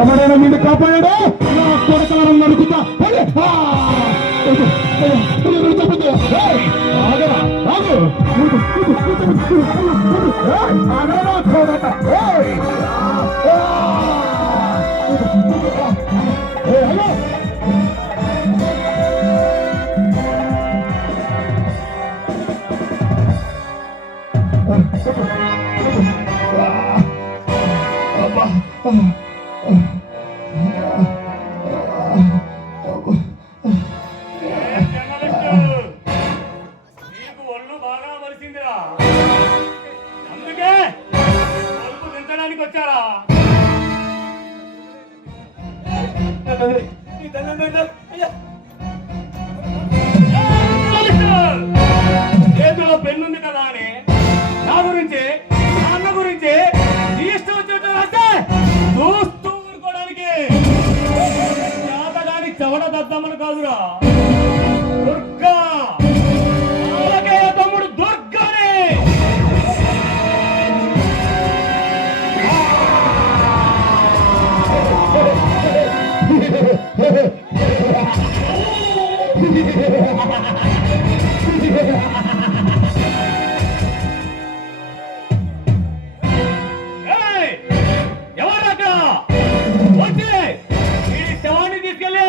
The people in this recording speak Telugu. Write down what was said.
ఎవరైనా నిన్ను కాపాడాడో నా కొడకలను నడుకుతా. నీకు ఒళ్ళు బాగా మలిసిందిరా, అందుకే ఒలుపు దించడానికి వచ్చారా? చేతిలో పెన్నుంది కదా అని నా గురించి నా అన్న గురించి నీ ఇష్టం వచ్చినట్టు రాస్తే చూస్తూ ఊరుకోవడానికి చేతగాని చెవడ దద్దామని కాదురా.